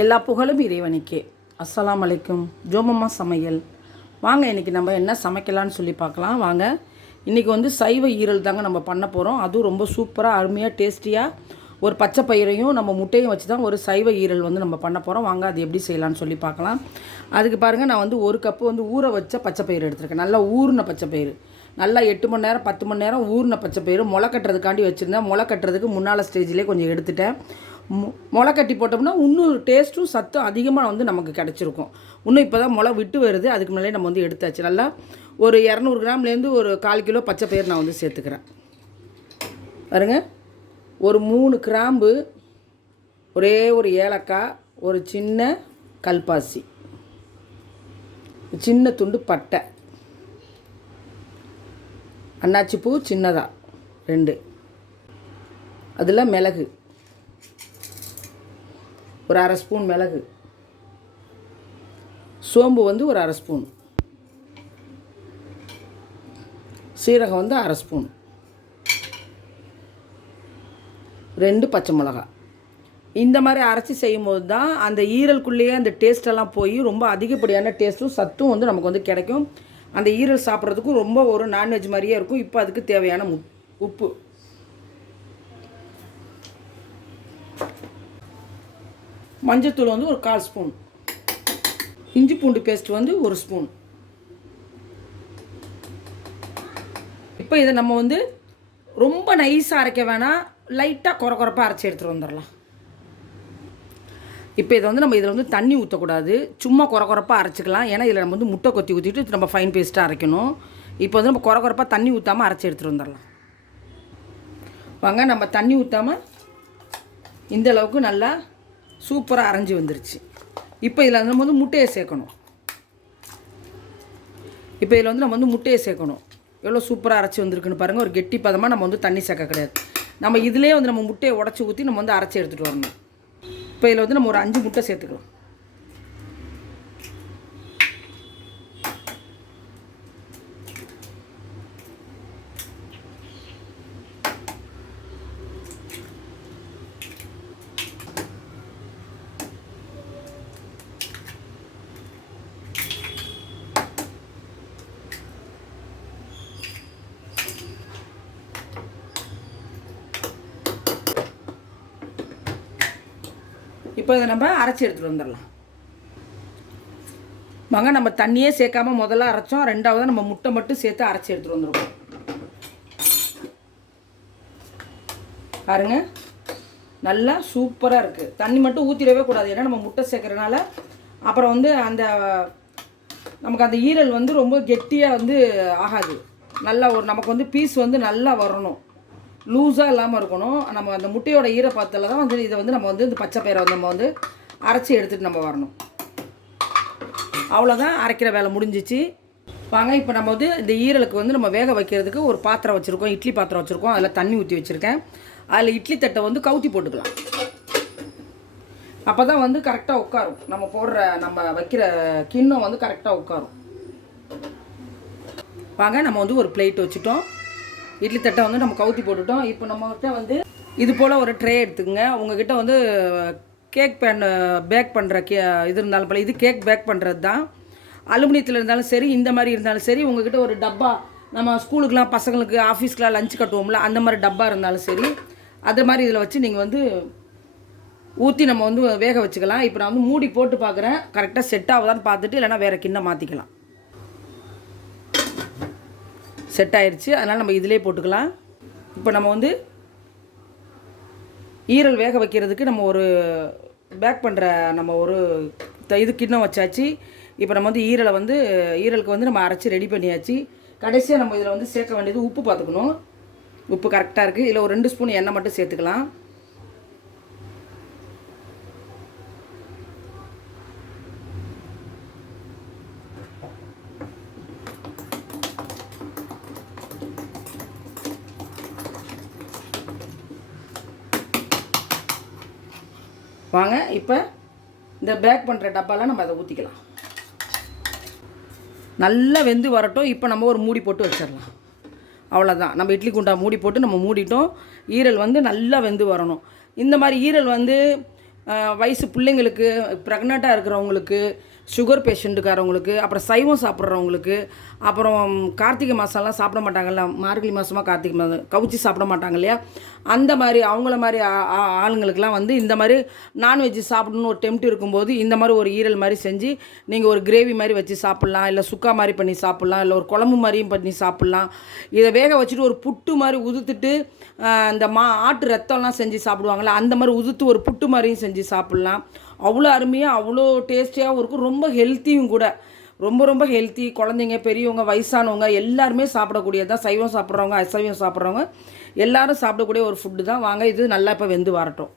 எல்லா புகழும் இறைவனுக்கே. அஸ்லாம் அலைக்கும். ஜோமம்மா சமையல். வாங்க இன்றைக்கி நம்ம என்ன சமைக்கலாம்னு சொல்லி பார்க்கலாம். வாங்க. இன்றைக்கி வந்து சைவ ஈரல் தாங்க நம்ம பண்ண போகிறோம் அதுவும் ரொம்ப சூப்பராக அருமையாக டேஸ்டியாக ஒரு பச்சை பயிரையும் நம்ம முட்டையும் வச்சு தான் ஒரு சைவ ஈரல் வந்து நம்ம பண்ண போகிறோம் வாங்க அது எப்படி செய்யலாம்னு சொல்லி பார்க்கலாம். அதுக்கு பாருங்கள் நான் வந்து ஒரு கப்பு வந்து ஊற வச்ச பச்சை பயிறு எடுத்திருக்கேன். நல்லா ஊறின பச்சை பயிறு. நல்லா எட்டு மணி நேரம் பத்து மணி நேரம் ஊறின பச்சை பயிறு. முளை கட்டுறதுக்காண்டி வச்சுருந்தேன். முளை கட்டுறதுக்கு முன்னால் ஸ்டேஜ்லேயே கொஞ்சம் எடுத்துட்டேன். முளை கட்டி போட்டோம்னா இன்னும் டேஸ்ட்டும் சத்தும் அதிகமாக வந்து நமக்கு கிடச்சிருக்கும். இன்னும் இப்போ தான் முளை விட்டு வருது. அதுக்கு முன்னாலே நம்ம வந்து எடுத்தாச்சு. நல்லா ஒரு இரநூறு கிராம்லேருந்து ஒரு கால் கிலோ பச்சை பயிர் நான் வந்து சேர்த்துக்கிறேன். பாருங்க. ஒரு மூணு கிராம்பு ஒரே ஒரு ஏலக்காய் ஒரு சின்ன கல்பாசி. சின்ன துண்டு பட்டை. அன்னாச்சி பூ சின்னதாக ரெண்டு. அதில் மிளகு. ஒரு அரை ஸ்பூன் மிளகு. சோம்பு வந்து ஒரு அரை ஸ்பூன். சீரகம் வந்து அரை ஸ்பூன். ரெண்டு பச்சை மிளகா. இந்த மாதிரி அரைச்சி செய்யும்போது தான் அந்த ஈரலுக்குள்ளேயே அந்த டேஸ்டெல்லாம் போய் ரொம்ப அதிகப்படியான டேஸ்ட்டும் சத்தும் வந்து நமக்கு வந்து கிடைக்கும். அந்த ஈரல் சாப்பிட்றதுக்கும் ரொம்ப ஒரு நான்வெஜ் மாதிரியே இருக்கும். இப்போ அதுக்கு தேவையான உப்பு. மஞ்சத்தூள் வந்து ஒரு கால் ஸ்பூன். இஞ்சி பூண்டு பேஸ்ட் வந்து ஒரு ஸ்பூன். இப்போ இதை நம்ம வந்து ரொம்ப நைஸாக அரைக்க வேணாம். லைட்டாக குறை குறைப்பாக அரைச்சி எடுத்துகிட்டு வந்துடலாம். இப்போ இதை வந்து நம்ம இதில் வந்து தண்ணி ஊற்றக்கூடாது சும்மா குறை குறைப்பாக அரைச்சிக்கலாம். ஏன்னா இதில் நம்ம வந்து முட்டை கொத்தி ஊற்றிட்டு நம்ம ஃபைன் பேஸ்ட்டாக அரைக்கணும். இப்போ வந்து நம்ம குறை குறைப்பாக தண்ணி ஊற்றாமல் அரைச்சி எடுத்துகிட்டு வந்துடலாம். வாங்க நம்ம தண்ணி ஊற்றாமல் இந்தளவுக்கு நல்லா சூப்பராக அரைஞ்சி வந்துருச்சு. இப்போ இதில் வந்து நம்ம வந்து முட்டையை சேர்க்கணும். இப்போ இதில் வந்து நம்ம வந்து முட்டையை சேர்க்கணும். எவ்வளோ சூப்பராக அரைச்சி வந்திருக்குன்னு பாருங்கள் ஒரு கெட்டி பதமாக நம்ம வந்து தண்ணி சேர்க்க கிடையாது. நம்ம இதிலே வந்து நம்ம முட்டையை உடச்சி ஊற்றி நம்ம வந்து அரைச்சி எடுத்துகிட்டு வரணும். இப்போ இதில் வந்து நம்ம ஒரு அஞ்சு முட்டை சேர்த்துக்கலாம். இப்போ இதை நம்ம அரைச்சி எடுத்துகிட்டு வந்துடலாம். வாங்க நம்ம தண்ணியே சேர்க்காம முதல்ல அரைச்சோம். ரெண்டாவது நம்ம முட்டை மட்டும் சேர்த்து அரைச்சி எடுத்துகிட்டு வந்துருக்கோம் பாருங்க. நல்லா சூப்பராக இருக்குது தண்ணி மட்டும் ஊற்றிடவே கூடாது. ஏன்னா நம்ம முட்டை சேர்க்குறதுனால. அப்புறம் வந்து அந்த நமக்கு அந்த ஈரல் வந்து ரொம்ப கெட்டியாக வந்து ஆகாது. நல்லா ஒரு நமக்கு வந்து பீஸ் வந்து நல்லா வரணும். லூஸாக இல்லாமல் இருக்கணும். நம்ம அந்த முட்டையோட ஈரப்பதத்தில் தான் வந்து இதை வந்து நம்ம வந்து இந்த பச்சை பயிரை வந்து நம்ம வந்து அரைச்சி எடுத்துகிட்டு நம்ம வரணும். அவ்வளோதான் அரைக்கிற வேலை முடிஞ்சிச்சு. வாங்க இப்போ நம்ம வந்து இந்த ஈரலுக்கு வந்து நம்ம வேக வைக்கிறதுக்கு ஒரு பாத்திரம் வச்சுருக்கோம் இட்லி பாத்திரம் வச்சுருக்கோம். அதில் தண்ணி ஊற்றி வச்சுருக்கேன். அதில் இட்லி தட்டை வந்து கவுத்தி போட்டுக்கலாம். அப்போ தான் வந்து கரெக்டாக உட்காரும். நம்ம போடுற நம்ம வைக்கிற கிண்ணம் வந்து கரெக்டாக உட்காரும். வாங்க நம்ம வந்து ஒரு பிளேட் வச்சுட்டோம். இட்லி தட்டை வந்து நம்ம கவுத்தி போட்டுட்டோம். இப்போ நம்மகிட்ட வந்து இது போல் ஒரு ட்ரே எடுத்துக்கோங்க. உங்ககிட்ட வந்து கேக் பேன் பேக் பண்ணுற கே இது இருந்தாலும் போல் இது கேக் பேக் பண்ணுறது தான். அலுமினியத்தில் இருந்தாலும் சரி இந்த மாதிரி இருந்தாலும் சரி உங்ககிட்ட ஒரு டப்பா நம்ம ஸ்கூலுக்கெலாம் பசங்களுக்கு ஆஃபீஸ்க்குலாம் லஞ்ச் கட்டுவோம்ல அந்த மாதிரி டப்பா இருந்தாலும் சரி அது மாதிரி இதில் வச்சு நீங்கள் வந்து ஊற்றி நம்ம வந்து வேக வச்சுக்கலாம். இப்போ நான் வந்து மூடி போட்டு பார்க்குறேன் கரெக்டாக செட் ஆகுதான்னு பார்த்துட்டு இல்லைனா வேறு கிண்ணம் மாற்றிக்கலாம் செட் ஆயிடுச்சு அதனால் நம்ம இதிலே போட்டுக்கலாம். இப்போ நம்ம வந்து ஈரல் வேக வைக்கிறதுக்கு நம்ம ஒரு பேக் பண்ணுற நம்ம ஒரு த- இது கிண்ணம் வச்சாச்சு. இப்போ நம்ம வந்து ஈரலை வந்து ஈரலுக்கு வந்து நம்ம அரைச்சி ரெடி பண்ணியாச்சு. கடைசியாக நம்ம இதில் வந்து சேர்க்க வேண்டியது உப்பு பார்த்துக்கணும். உப்பு கரெக்டாக இருக்குது இதில் ஒரு ரெண்டு ஸ்பூன் எண்ணெய் மட்டும் சேர்த்துக்கலாம். இப்போ இந்த பேக் பண்ணுற டப்பாலாம் நம்ம அதை ஊற்றிக்கலாம் நல்லா வெந்து வரட்டும். இப்போ நம்ம ஒரு மூடி போட்டு வச்சிடலாம். அவ்வளோதான் நம்ம இட்லி குண்டா மூடி போட்டு நம்ம மூடிட்டோம். ஈரல் வந்து நல்லா வெந்து வரணும். இந்த மாதிரி ஈரல் வந்து வயசு பிள்ளைங்களுக்கு ப்ரெக்னெண்ட்டாக இருக்கிறவங்களுக்கு சுகர் பேஷண்ட்டுக்காரவங்களுக்கு அப்புறம் சைவம் சாப்பிட்றவங்களுக்கு அப்புறம் கார்த்திகை மாதம்லாம் சாப்பிட மாட்டாங்கல்ல மார்கழி மாதமாக கார்த்திகை மாதம் கவுச்சி சாப்பிட மாட்டாங்க இல்லையா? அந்த மாதிரி அவங்கள மாதிரி ஆளுங்களுக்கெல்லாம் வந்து இந்த மாதிரி நான்வெஜ் சாப்பிடணும்னு ஒரு டெம்ட் இருக்கும்போது இந்த மாதிரி ஒரு ஈரல் மாதிரி செஞ்சு நீங்கள் ஒரு கிரேவி மாதிரி வச்சு சாப்பிட்லாம் இல்லை சுக்கா மாதிரி பண்ணி சாப்பிட்லாம் இல்லை ஒரு குழம்பு மாதிரியும் பண்ணி சாப்பிட்லாம். இதை வேக வச்சுட்டு ஒரு புட்டு மாதிரி உதுத்துட்டு இந்த மா ஆட்டு ரத்தம்லாம் செஞ்சு சாப்பிடுவாங்களே அந்த மாதிரி உதுத்து ஒரு புட்டு மாதிரியும் செஞ்சு சாப்பிட்லாம். அவ்வளோ அருமையாக அவ்வளோ டேஸ்டியாகவும் இருக்கும். ரொம்ப ஹெல்த்தியும் கூட. ரொம்ப ரொம்ப ஹெல்த்தி குழந்தைங்க பெரியவங்க வயசானவங்க எல்லாருமே சாப்பிடக்கூடியதான் சைவம் சாப்பிட்றவங்க அசைவம் சாப்பிட்றவங்க எல்லாரும் சாப்பிடக்கூடிய ஒரு ஃபுட்டு தான். வாங்க இது நல்லா இப்போ வெந்து வரட்டும்.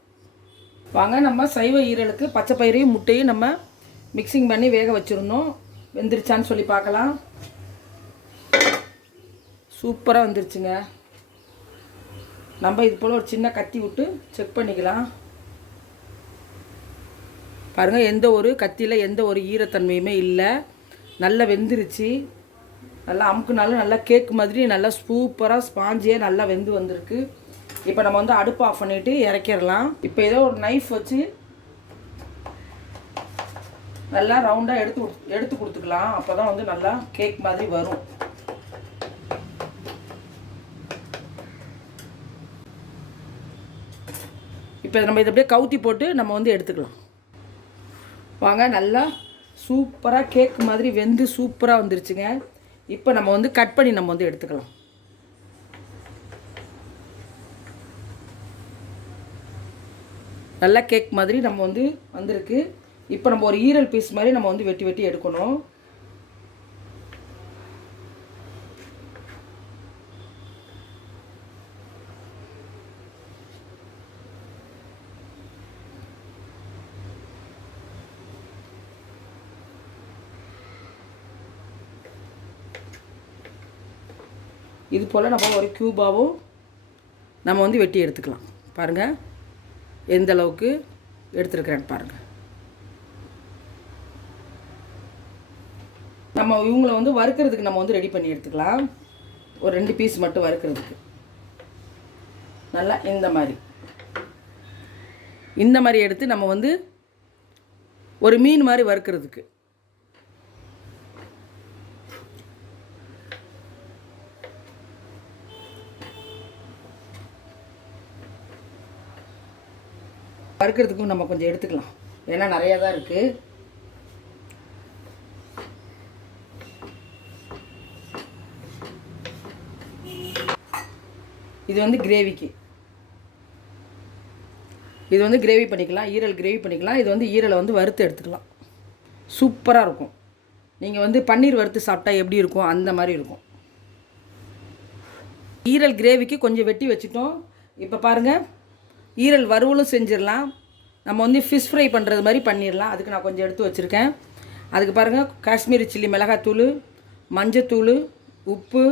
வாங்க நம்ம சைவ ஈரலுக்கு பச்சை பயிரையும் முட்டையும் நம்ம மிக்சிங் பண்ணி வேக வச்சுருந்தோம். வெந்துருச்சான்னு சொல்லி பார்க்கலாம். சூப்பராக வந்துருச்சுங்க. நம்ம இது போல் ஒரு சின்ன கத்தி விட்டு செக் பண்ணிக்கலாம். பாருங்கள் எந்த ஒரு கத்தியில் எந்த ஒரு ஈரத்தன்மையுமே இல்லை. நல்லா வெந்துருச்சு. நல்லா அமுக்குனாலும் நல்லா கேக் மாதிரி நல்லா சூப்பராக ஸ்பாஞ்சியாக நல்லா வெந்து வந்திருக்கு. இப்போ நம்ம வந்து அடுப்பு ஆஃப் பண்ணிவிட்டு இறக்கிடலாம். இப்போ ஏதோ ஒரு நைஃப் வச்சு நல்லா ரவுண்டாக எடுத்து குடுத்- எடுத்து கொடுத்துக்கலாம். அப்போ தான் வந்து நல்லா கேக் மாதிரி வரும். இப்போ நம்ம இதை அப்படியே கவுத்தி போட்டு நம்ம வந்து எடுத்துக்கலாம். வாங்க. நல்லா சூப்பராக கேக் மாதிரி வெந்து சூப்பராக வந்துருச்சுங்க. இப்போ நம்ம வந்து கட் பண்ணி நம்ம வந்து எடுத்துக்கலாம். நல்லா கேக் மாதிரி நம்ம வந்து வந்திருக்கு. இப்போ நம்ம ஒரு ஈரல் பீஸ் மாதிரி நம்ம வந்து வெட்டி வெட்டி எடுக்கணும். இது போல் நம்ம ஒரு க்யூபாவும் நம்ம வந்து வெட்டி எடுத்துக்கலாம். பாருங்கள் எந்த அளவுக்கு எடுத்துருக்கிறேன்னு பாருங்கள் நம்ம இவங்கள வந்து வறுக்கிறதுக்கு நம்ம வந்து ரெடி பண்ணி எடுத்துக்கலாம். ஒரு ரெண்டு பீஸ் மட்டும் வறுக்கிறதுக்கு. நல்லா இந்த மாதிரி. இந்த மாதிரி எடுத்து நம்ம வந்து ஒரு மீன் மாதிரி வறுக்கிறதுக்கு. வறுக்கிறதுக்கும் நம்ம கொஞ்சம் எடுத்துக்கலாம். ஏன்னா நிறையா தான் இருக்குது இது வந்து கிரேவிக்கு இது வந்து கிரேவி பண்ணிக்கலாம். ஈரல் கிரேவி பண்ணிக்கலாம். இது வந்து ஈரலை வந்து வறுத்து எடுத்துக்கலாம். சூப்பராக இருக்கும். நீங்கள் வந்து பன்னீர் வறுத்து சாப்பிட்டா எப்படி இருக்கும்? அந்த மாதிரி இருக்கும். ஈரல் கிரேவிக்கு கொஞ்சம் வெட்டி வச்சுட்டோம். இப்போ பாருங்கள் ஈரல் வறுவலும் செஞ்சிடலாம். நம்ம வந்து ஃபிஷ் ஃப்ரை பண்ணுறது மாதிரி பண்ணிடலாம். அதுக்கு நான் கொஞ்சம் எடுத்து வச்சுருக்கேன். அதுக்கு பாருங்கள் காஷ்மீரி சில்லி மிளகாத்தூள் மஞ்சத்தூள் உப்பு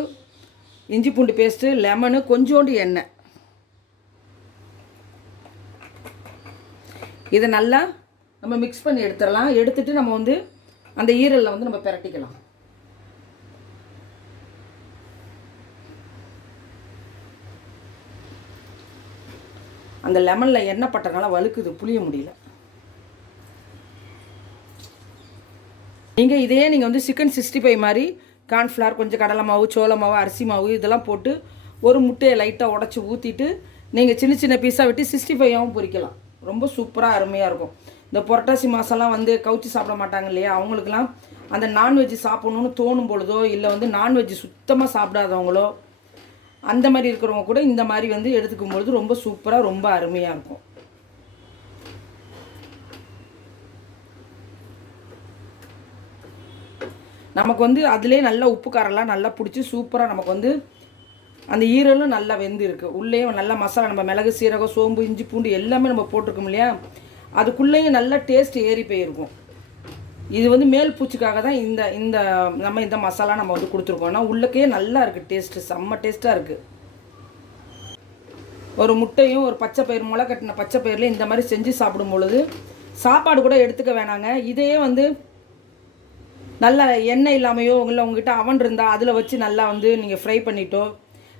இஞ்சி பூண்டு பேஸ்ட்டு லெமனு கொஞ்சோண்டு எண்ணெய். இதை நல்லா நம்ம மிக்ஸ் பண்ணி எடுத்துடலாம். எடுத்துகிட்டு நம்ம வந்து அந்த ஈரலில் வந்து நம்ம பிரட்டிக்கலாம். அந்த லெமனில் எண்ணெய் பட்டனால வழுக்குது புளிய முடியல. நீங்கள் இதே நீங்கள் வந்து சிக்கன் சிக்ஸ்டி ஃபைவ் மாதிரி கார்ன்ஃப்ளவர் கொஞ்சம் கடலை மாவு சோள மாவு அரிசி மாவு இதெல்லாம் போட்டு ஒரு முட்டையை லைட்டாக உடச்சி ஊற்றிட்டு நீங்கள் சின்ன சின்ன பீஸாக வெட்டி சிக்ஸ்டி ஃபைவாகவும் பொரிக்கலாம் ரொம்ப சூப்பராக அருமையாக இருக்கும். இந்த புரட்டாசி மாதம்லாம் வந்து கவுச்சி சாப்பிட மாட்டாங்க இல்லையா? அவங்களுக்குலாம் அந்த நான்வெஜ் சாப்பிட்ணுன்னு தோணும் பொழுதோ இல்லை வந்து நான்வெஜ் சுத்தமாக சாப்பிடாதவங்களோ அந்த மாதிரி இருக்கிறவங்க கூட இந்த மாதிரி வந்து எடுத்துக்கும் பொழுது ரொம்ப சூப்பராக ரொம்ப அருமையாக இருக்கும். நமக்கு வந்து அதிலே நல்லா உப்பு காரெல்லாம் நல்லா பிடிச்சி சூப்பராக நமக்கு வந்து அந்த ஈரலும் நல்லா வெந்து இருக்குது உள்ளேயும் நல்லா மசாலா நம்ம மிளகு சீரகம் சோம்பு இஞ்சி பூண்டு எல்லாமே நம்ம போட்டிருக்கோம் இல்லையா? அதுக்குள்ளேயும் நல்லா டேஸ்ட் ஏறி போயிருக்கும். இது வந்து மேல் பூச்சிக்காக தான் இந்த இந்த நம்ம இந்த மசாலா நம்ம வந்து கொடுத்துருக்கோம். ஆனால் உள்ளக்கே நல்லா இருக்குது டேஸ்ட்டு செம்ம டேஸ்ட்டாக இருக்குது ஒரு முட்டையும் ஒரு பச்சை பயிர் முளை கட்டின பச்சை பயிரில் இந்த மாதிரி செஞ்சு சாப்பிடும் பொழுது சாப்பாடு கூட எடுத்துக்க வேணாங்க. இதையே வந்து நல்லா எண்ணெய் இல்லாமையோ இல்லை உங்ககிட்ட அவன் இருந்தால் அதில் வச்சு நல்லா வந்து நீங்கள் ஃப்ரை பண்ணிட்டோ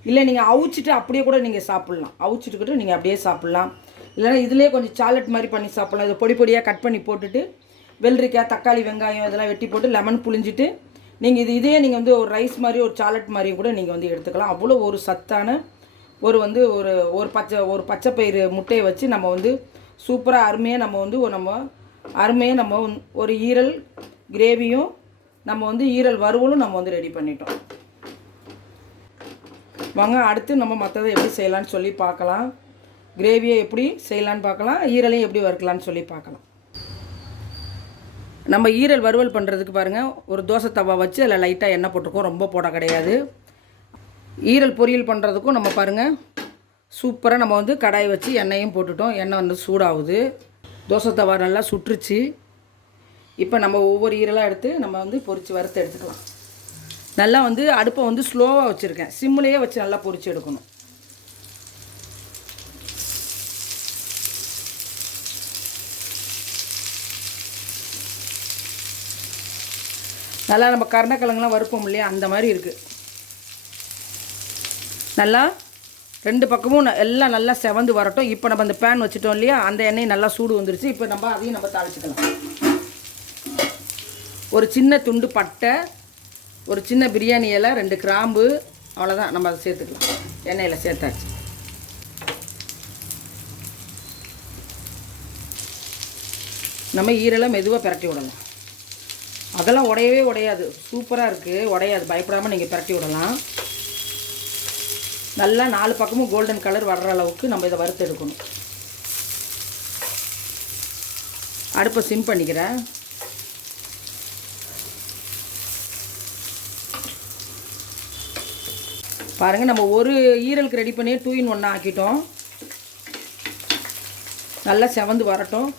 இல்லை நீங்கள் அவிச்சிட்டு அப்படியே கூட நீங்கள் சாப்பிட்லாம். அவிச்சிட்டுக்கிட்டு நீங்கள் அப்படியே சாப்பிட்லாம். இல்லைன்னா இதிலே கொஞ்சம் சாலட் மாதிரி பண்ணி சாப்பிட்லாம். இதை பொடி பொடியாக கட் பண்ணி போட்டுட்டு வெள்ளரிக்காய் தக்காளி வெங்காயம் இதெல்லாம் வெட்டி போட்டு லெமன் புழிஞ்சிட்டு நீங்கள் இது இதே நீங்கள் வந்து ஒரு ரைஸ் மாதிரி ஒரு சாலட் மாதிரியும் கூட நீங்கள் வந்து எடுத்துக்கலாம். அவ்வளோ ஒரு சத்தான ஒரு வந்து ஒரு ஒரு பச்சை ஒரு பச்சை பயிறு முட்டையை வச்சு நம்ம வந்து சூப்பராக அருமையாக நம்ம வந்து நம்ம அருமையாக நம்ம ஒரு ஈரல் கிரேவியும் நம்ம வந்து ஈரல் வறுவலும் நம்ம வந்து ரெடி பண்ணிட்டோம். வாங்க அடுத்து நம்ம மற்றதை எப்படி செய்யலான்னு சொல்லி பார்க்கலாம். கிரேவியை எப்படி செய்யலான்னு பார்க்கலாம் ஈரலையும் எப்படி வறுக்கலான்னு சொல்லி பார்க்கலாம். நம்ம ஈரல் வறுவல் பண்ணுறதுக்கு பாருங்கள் ஒரு தோசை தவா வச்சு அதில் லைட்டாக எண்ணெய் போட்டிருக்கோம். ரொம்ப போட கிடையாது. ஈரல் பொரியல் பண்ணுறதுக்கும் நம்ம பாருங்கள் சூப்பராக நம்ம வந்து கடாய் வச்சு எண்ணெயும் போட்டுட்டோம். எண்ணெய் வந்து சூடாகுது. தோசை தவா நல்லா சுட்டுருச்சு இப்போ நம்ம ஒவ்வொரு ஈரலாக எடுத்து நம்ம வந்து பொரித்து வறுத்து எடுத்துக்கலாம். நல்லா வந்து அடுப்பை வந்து ஸ்லோவாக வச்சுருக்கேன். சிம்லேயே வச்சு நல்லா பொரித்து எடுக்கணும். நல்லா நம்ம கருணக்கிழங்குலாம் வறுப்போம் இல்லையா? அந்த மாதிரி இருக்குது நல்லா ரெண்டு பக்கமும் ந- எல்லாம் நல்லா செவந்து வரட்டும். இப்போ நம்ம அந்த பேன் வச்சுட்டோம் இல்லையா? அந்த எண்ணெய் நல்லா சூடு வந்துருச்சு. இப்போ நம்ம அதையும் நம்ம தாளிச்சுக்கலாம். ஒரு சின்ன துண்டு பட்டை ஒரு சின்ன பிரியாணி இலை ரெண்டு கிராம்பு அவ்வளோதான் நம்ம அதை சேர்த்துக்கலாம். எண்ணெயில் சேர்த்தாச்சு. நம்ம ஈரலை மெதுவாக பிரட்டி விடலாம். அதெல்லாம் உடையவே உடையாது. சூப்பராக இருக்குது உடையாது. பயப்படாமல் நீங்கள் பிரட்டி விடலாம். நல்லா நாலு பக்கமும் கோல்டன் கலர் வர்ற அளவுக்கு நம்ம இதை வறுத்து எடுக்கணும். அடுப்பை சிம் பண்ணிக்கிறேன் பாருங்கள் நம்ம ஒரு ஈரலுக்கு ரெடி பண்ணி டூ இன் ஒன்று ஆக்கிட்டோம். நல்லா செவந்து வரட்டும்.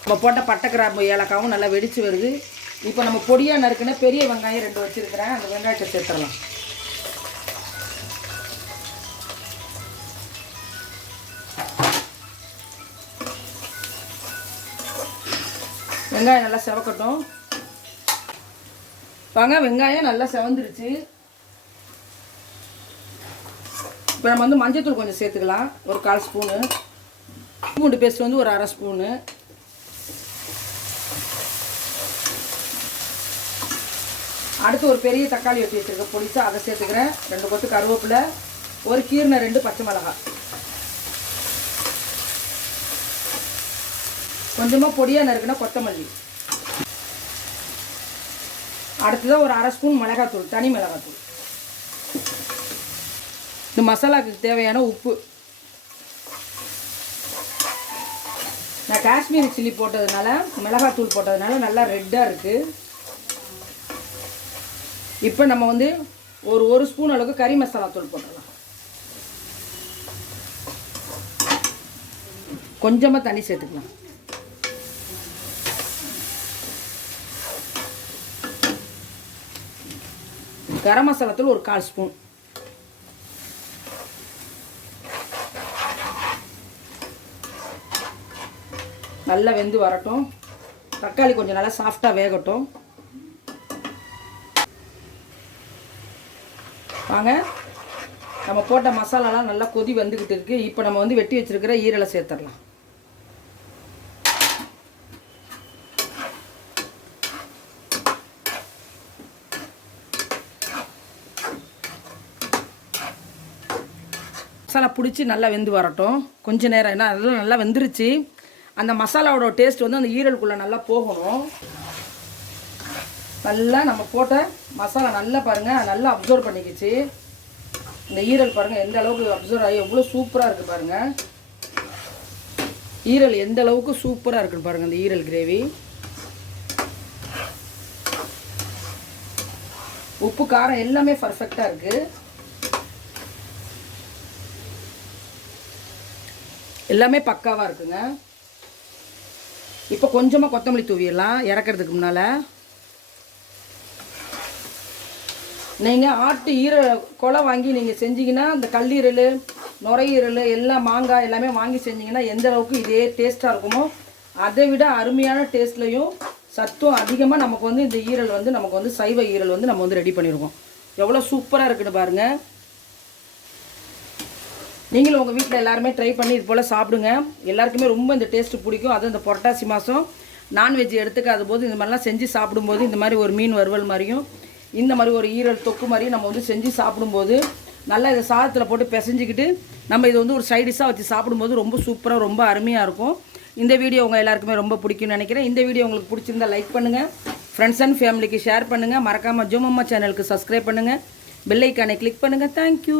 நம்ம போட்ட பட்டை கிராம்பு ஏலக்காவும் நல்லா வெடித்து வருது. இப்போ நம்ம பொடியாக நறுக்குன பெரிய வெங்காயம் ரெண்டு வச்சுருக்கிறேன். அந்த வெங்காயத்தை சேர்த்துடலாம். வெங்காயம் நல்லா செவக்கட்டும். வாங்க வெங்காயம் நல்லா செவந்துருச்சு. இப்போ நம்ம வந்து மஞ்சத்தூள் கொஞ்சம் சேர்த்துக்கலாம். ஒரு கால் ஸ்பூனு. பூண்டு பேஸ்ட் வந்து ஒரு அரை ஸ்பூனு. அடுத்து ஒரு பெரிய தக்காளி வெட்டி வச்சுருக்கேன். பொடிச்சு அதை சேர்த்துக்கிறேன். ரெண்டு கொத்து கருவேப்பிலை ஒரு கீரனை ரெண்டு பச்சை மிளகாய். கொஞ்சமாக பொடியாக நறுக்குனா கொத்தமல்லி. அடுத்ததாக ஒரு அரை ஸ்பூன் மிளகாத்தூள் தனி மிளகாத்தூள். இந்த மசாலாவுக்கு தேவையான உப்பு. நான் காஷ்மீரி சில்லி போட்டதுனால மிளகாத்தூள் போட்டதுனால நல்லா ரெட்டாக இருக்குது இப்போ நம்ம வந்து ஒரு ஒரு ஸ்பூன் அளவுக்கு கறி மசாலா தூள் போட்டுடலாம். கொஞ்சமாக தண்ணி சேர்த்துக்கலாம். கரம் மசாலா தூள் ஒரு கால் ஸ்பூன். நல்லா வெந்து வரட்டும். தக்காளி கொஞ்சம் நல்லா சாஃப்டாக வேகட்டும். வாங்க. நம்ம போட்ட மசாலாலாம் நல்லா கொதி வந்துக்கிட்டு இருக்கு. இப்போ நம்ம வந்து வெட்டி வச்சிருக்கிற ஈரலை சேர்த்துடலாம். மசாலா பிடிச்சி நல்லா வெந்து வரட்டும். கொஞ்ச நேரம் ஏன்னா அதெல்லாம் நல்லா வெந்துருச்சு. அந்த மசாலாவோட டேஸ்ட் வந்து அந்த ஈரலுக்குள்ளே நல்லா போகணும். நல்லா நம்ம போட்ட மசாலா நல்லா பாருங்கள் நல்லா அப்சர்வ் பண்ணிக்கிச்சு. இந்த ஈரல் பாருங்கள் எந்த அளவுக்கு அப்சர்வ் ஆகி எவ்வளோ சூப்பராக இருக்குது பாருங்கள் ஈரல் எந்த அளவுக்கு சூப்பராக இருக்குது பாருங்கள் இந்த ஈரல் கிரேவி உப்பு காரம் எல்லாமே பர்ஃபெக்டாக இருக்குது எல்லாமே பக்காவாக இருக்குங்க. இப்போ கொஞ்சமாக கொத்தமல்லி தூவிடலாம் இறக்கிறதுக்கு முன்னால். நீங்கள் ஆட்டு ஈர கொலை வாங்கி நீங்கள் செஞ்சீங்கன்னா இந்த கல்லீரல் நுரையீரல் எல்லாம் மாங்காய் எல்லாமே வாங்கி செஞ்சிங்கன்னா எந்த அளவுக்கு இதே டேஸ்ட்டாக இருக்குமோ அதை விட அருமையான டேஸ்ட்லையும் சத்தும் அதிகமாக நமக்கு வந்து இந்த ஈரல் வந்து நமக்கு வந்து சைவ ஈரல் வந்து நம்ம வந்து ரெடி பண்ணியிருக்கோம் எவ்வளோ சூப்பராக இருக்குன்னு பாருங்கள் நீங்களும் உங்கள் வீட்டில் எல்லாருமே ட்ரை பண்ணி இது போல் சாப்பிடுங்க. எல்லாருக்குமே ரொம்ப இந்த டேஸ்ட்டு பிடிக்கும். அதுவும் இந்த புரட்டாசி மாதம் நான்வெஜ் எடுத்துக்காத போது இந்த மாதிரிலாம் செஞ்சு சாப்பிடும்போது இந்த மாதிரி ஒரு மீன் வறுவல் மாதிரியும் இந்த மாதிரி ஒரு ஈரல் தொக்கு மாதிரி நம்ம வந்து செஞ்சு சாப்பிடும்போது நல்லா இதை சாதத்தில் போட்டு பிசைஞ்சிக்கிட்டு நம்ம இதை வந்து ஒரு சைடிஷாக வச்சு சாப்பிடும்போது ரொம்ப சூப்பராக ரொம்ப அருமையாக இருக்கும். இந்த வீடியோ உங்கள் எல்லாருக்குமே ரொம்ப பிடிக்கும்னு நினைக்கிறேன். இந்த வீடியோ உங்களுக்கு பிடிச்சிருந்தா லைக் பண்ணுங்கள் ஃப்ரெண்ட்ஸ் அண்ட் ஃபேமிலிக்கு ஷேர் பண்ணுங்கள் மறக்காமல் ஜோமம்மா சேனலுக்கு சப்ஸ்கிரைப் பண்ணுங்கள் பெல்லைக்கானை கிளிக் பண்ணுங்கள் தேங்க்யூ